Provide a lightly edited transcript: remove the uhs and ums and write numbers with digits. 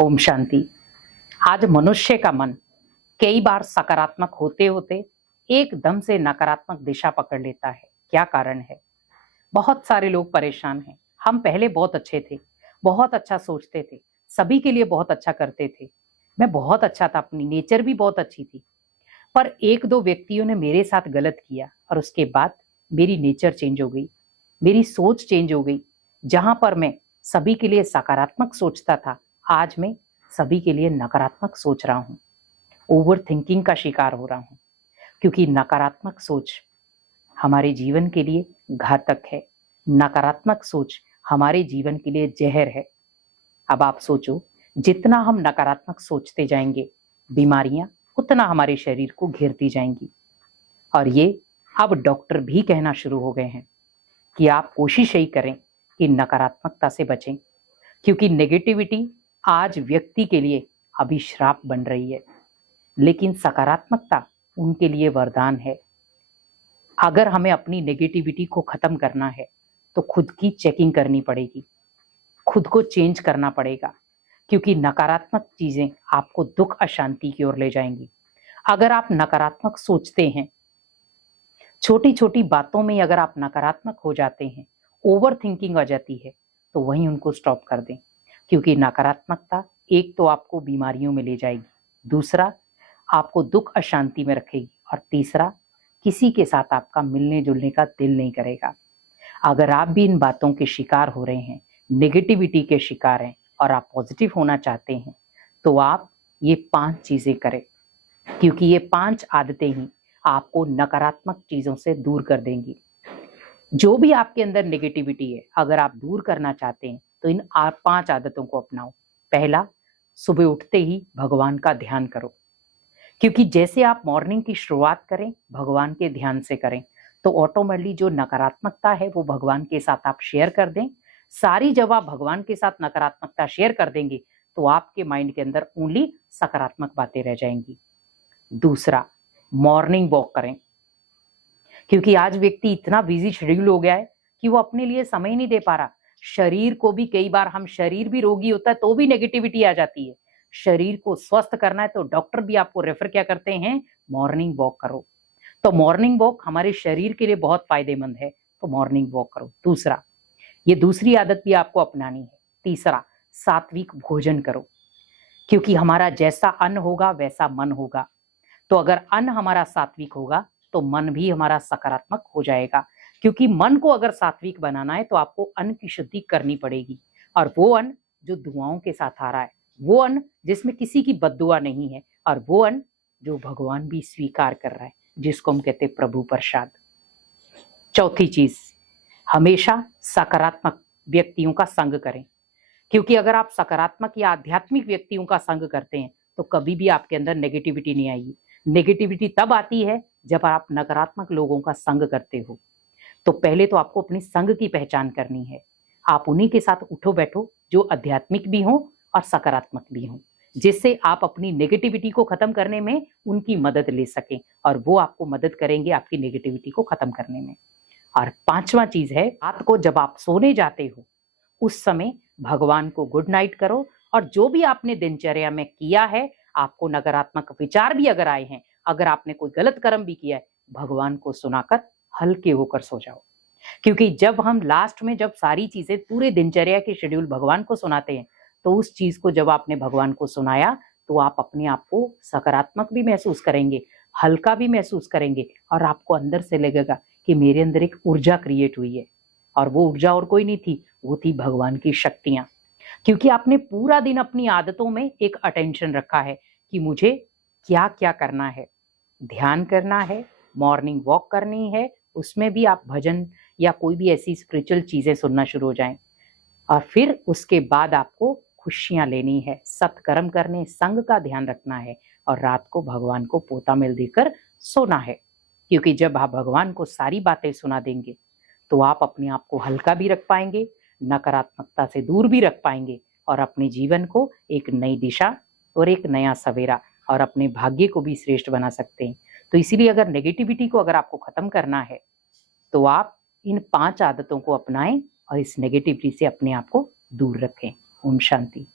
ओम शांति। आज मनुष्य का मन कई बार सकारात्मक होते होते एकदम से नकारात्मक दिशा पकड़ लेता है। क्या कारण है? बहुत सारे लोग परेशान हैं। हम पहले बहुत अच्छे थे, बहुत अच्छा सोचते थे, सभी के लिए बहुत अच्छा करते थे। मैं बहुत अच्छा था, अपनी नेचर भी बहुत अच्छी थी। पर एक दो व्यक्तियों ने मेरे साथ गलत किया और उसके बाद मेरी नेचर चेंज हो गई, मेरी सोच चेंज हो गई। जहां पर मैं सभी के लिए सकारात्मक सोचता था, आज मैं सभी के लिए नकारात्मक सोच रहा हूँ। ओवर थिंकिंग का शिकार हो रहा हूँ, क्योंकि नकारात्मक सोच हमारे जीवन के लिए घातक है। नकारात्मक सोच हमारे जीवन के लिए जहर है। अब आप सोचो, जितना हम नकारात्मक सोचते जाएंगे, बीमारियां उतना हमारे शरीर को घेरती जाएंगी। और ये अब डॉक्टर भी कहना शुरू हो गए हैं कि आप कोशिश यही करें कि नकारात्मकता से बचें, क्योंकि नेगेटिविटी आज व्यक्ति के लिए अभिश्राप बन रही है, लेकिन सकारात्मकता उनके लिए वरदान है। अगर हमें अपनी नेगेटिविटी को खत्म करना है तो खुद की चेकिंग करनी पड़ेगी, खुद को चेंज करना पड़ेगा, क्योंकि नकारात्मक चीजें आपको दुख अशांति की ओर ले जाएंगी। अगर आप नकारात्मक सोचते हैं, छोटी छोटी बातों में अगर आप नकारात्मक हो जाते हैं, ओवर थिंकिंग आ जाती है, तो वहीं उनको स्टॉप कर दें, क्योंकि नकारात्मकता एक तो आपको बीमारियों में ले जाएगी, दूसरा आपको दुख अशांति में रखेगी, और तीसरा किसी के साथ आपका मिलने जुलने का दिल नहीं करेगा। अगर आप भी इन बातों के शिकार हो रहे हैं, नेगेटिविटी के शिकार हैं, और आप पॉजिटिव होना चाहते हैं, तो आप ये 5 चीजें करें, क्योंकि ये 5 आदतें ही आपको नकारात्मक चीजों से दूर कर देंगी। जो भी आपके अंदर नेगेटिविटी है, अगर आप दूर करना चाहते हैं तो इन 5 आदतों को अपनाओ। पहला, सुबह उठते ही भगवान का ध्यान करो, क्योंकि जैसे आप मॉर्निंग की शुरुआत करें भगवान के ध्यान से करें, तो ऑटोमेटिकली जो नकारात्मकता है वो भगवान के साथ आप शेयर कर दें। सारी जब आप भगवान के साथ नकारात्मकता शेयर कर देंगे तो आपके माइंड के अंदर ओनली सकारात्मक बातें रह जाएंगी। दूसरा, मॉर्निंग वॉक करें, क्योंकि आज व्यक्ति इतना बिजी शेड्यूल हो गया है कि वो अपने लिए समय नहीं दे पा रहा। शरीर को भी कई बार, हम शरीर भी रोगी होता है तो भी नेगेटिविटी आ जाती है। शरीर को स्वस्थ करना है तो डॉक्टर भी आपको रेफर क्या करते हैं? मॉर्निंग वॉक करो। तो मॉर्निंग वॉक हमारे शरीर के लिए बहुत फायदेमंद है, तो मॉर्निंग वॉक करो। दूसरा, ये दूसरी आदत भी आपको अपनानी है। तीसरा, सात्विक भोजन करो, क्योंकि हमारा जैसा अन्न होगा वैसा मन होगा। तो अगर अन्न हमारा सात्विक होगा तो मन भी हमारा सकारात्मक हो जाएगा, क्योंकि मन को अगर सात्विक बनाना है तो आपको अन्न की शुद्धि करनी पड़ेगी, और वो अन्न जो दुआओं के साथ आ रहा है, वो अन्न जिसमें किसी की बद्दुआ नहीं है, और वो अन्न जो भगवान भी स्वीकार कर रहा है, जिसको हम कहते हैं प्रभु प्रसाद। चौथी चीज, हमेशा सकारात्मक व्यक्तियों का संग करें, क्योंकि अगर आप सकारात्मक या आध्यात्मिक व्यक्तियों का संग करते हैं तो कभी भी आपके अंदर नेगेटिविटी नहीं आएगी। नेगेटिविटी तब आती है जब आप नकारात्मक लोगों का संग करते हो। तो पहले तो आपको अपनी संग की पहचान करनी है। आप उन्हीं के साथ उठो बैठो जो आध्यात्मिक भी हो और सकारात्मक भी हो, जिससे आप अपनी नेगेटिविटी को खत्म करने में उनकी मदद ले सकें, और वो आपको मदद करेंगे आपकी नेगेटिविटी को खत्म करने में। और 5वां चीज है, रात को जब आप सोने जाते हो उस समय भगवान को गुड नाइट करो, और जो भी आपने दिनचर्या में किया है, आपको नकारात्मक विचार भी अगर आए हैं, अगर आपने कोई गलत कर्म भी किया है, भगवान को सुनाकर हल्के होकर सो जाओ। क्योंकि जब हम लास्ट में जब सारी चीजें पूरे दिनचर्या के शेड्यूल भगवान को सुनाते हैं, तो उस चीज को जब आपने भगवान को सुनाया तो आप अपने आप को सकारात्मक भी महसूस करेंगे, हल्का भी महसूस करेंगे, और आपको अंदर से लगेगा कि मेरे अंदर एक ऊर्जा क्रिएट हुई है, और वो ऊर्जा और कोई नहीं थी, वो थी भगवान की शक्तियां। क्योंकि आपने पूरा दिन अपनी आदतों में एक अटेंशन रखा है कि मुझे क्या क्या करना है। ध्यान करना है, मॉर्निंग वॉक करनी है, उसमें भी आप भजन या कोई भी ऐसी स्पिरिचुअल चीजें सुनना शुरू हो जाएं, और फिर उसके बाद आपको खुशियां लेनी है, सत्कर्म करने, संग का ध्यान रखना है, और रात को भगवान को पोता मिल देकर सोना है। क्योंकि जब आप भगवान को सारी बातें सुना देंगे तो आप अपने आप को हल्का भी रख पाएंगे, नकारात्मकता से दूर भी रख पाएंगे, और अपने जीवन को एक नई दिशा और एक नया सवेरा और अपने भाग्य को भी श्रेष्ठ बना सकते हैं। तो इसीलिए अगर नेगेटिविटी को अगर आपको खत्म करना है तो आप इन 5 आदतों को अपनाएं और इस नेगेटिविटी से अपने आप को दूर रखें। ओम शांति।